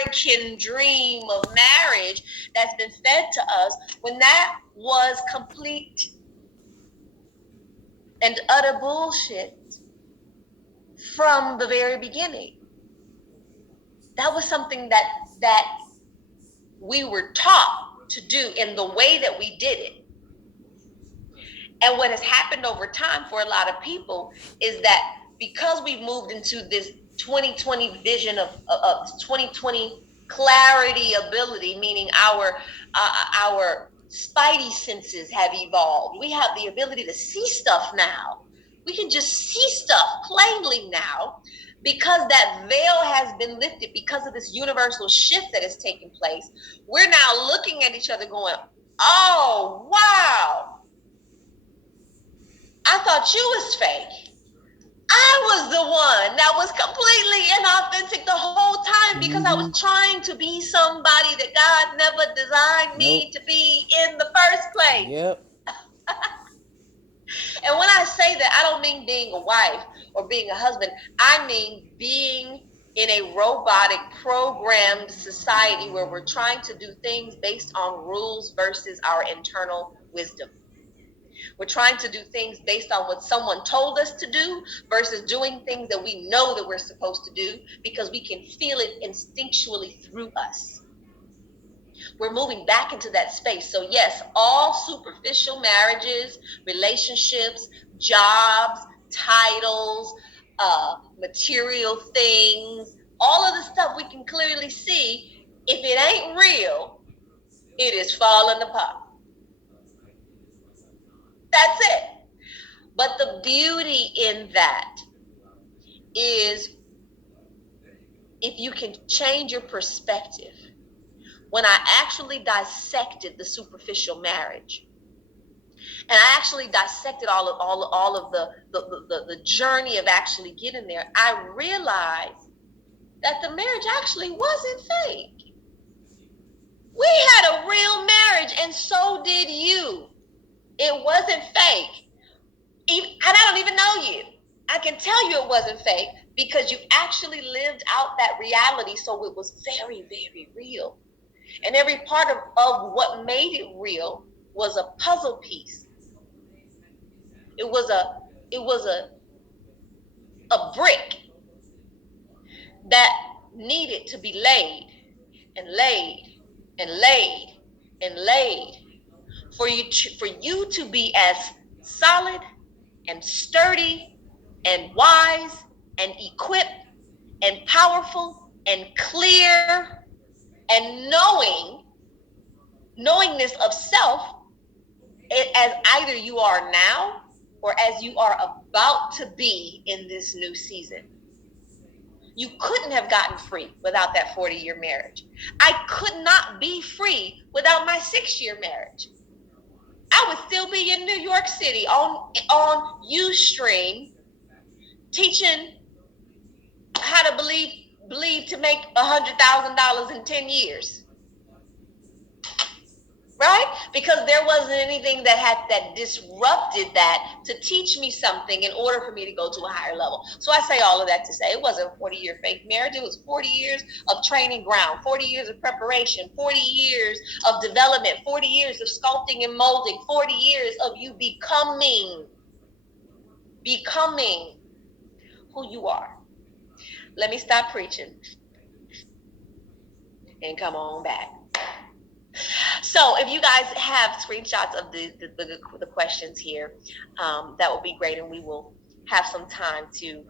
American dream of marriage that's been fed to us, when that was complete and utter bullshit from the very beginning. That was something that we were taught to do in the way that we did it. And what has happened over time for a lot of people is that because we've moved into this 2020 vision of 2020 clarity ability, meaning our spidey senses have evolved. We have the ability to see stuff now. We can just see stuff plainly now because that veil has been lifted, because of this universal shift that has taken place. We're now looking at each other going, oh, wow. I thought you was fake. I was the one that was completely inauthentic the whole time because I was trying to be somebody that God never designed me to be in the first place. Yep. And when I say that, I don't mean being a wife or being a husband. I mean being in a robotic, programmed society where we're trying to do things based on rules versus our internal wisdom. We're trying to do things based on what someone told us to do versus doing things that we know that we're supposed to do because we can feel it instinctually through us. We're moving back into that space. So yes, all superficial marriages, relationships, jobs, titles, material things, all of the stuff we can clearly see, if it ain't real, it is falling apart. That's it. But the beauty in that is if you can change your perspective. When I actually dissected the superficial marriage, and I actually dissected all of the journey of actually getting there, I realized that the marriage actually wasn't fake. We had a real marriage, and so did you. It wasn't fake. And I don't even know you. I can tell you it wasn't fake because you actually lived out that reality, so it was very, very real. And every part of what made it real was a puzzle piece. It was a brick that needed to be laid and laid and laid and laid for you to be as solid and sturdy and wise and equipped and powerful and clear and knowingness of self as either you are now or as you are about to be in this new season. You couldn't have gotten free without that 40-year marriage. I could not be free without my 6-year marriage. I would still be in New York City on Ustream teaching how to believe to make $100,000 in 10 years. Right? Because there wasn't anything that disrupted that to teach me something in order for me to go to a higher level. So I say all of that to say it wasn't a 40-year fake marriage. It was 40 years of training ground, 40 years of preparation, 40 years of development, 40 years of sculpting and molding, 40 years of you becoming who you are. Let me stop preaching and come on back. So if you guys have screenshots of the questions here, that would be great, and we will have some time to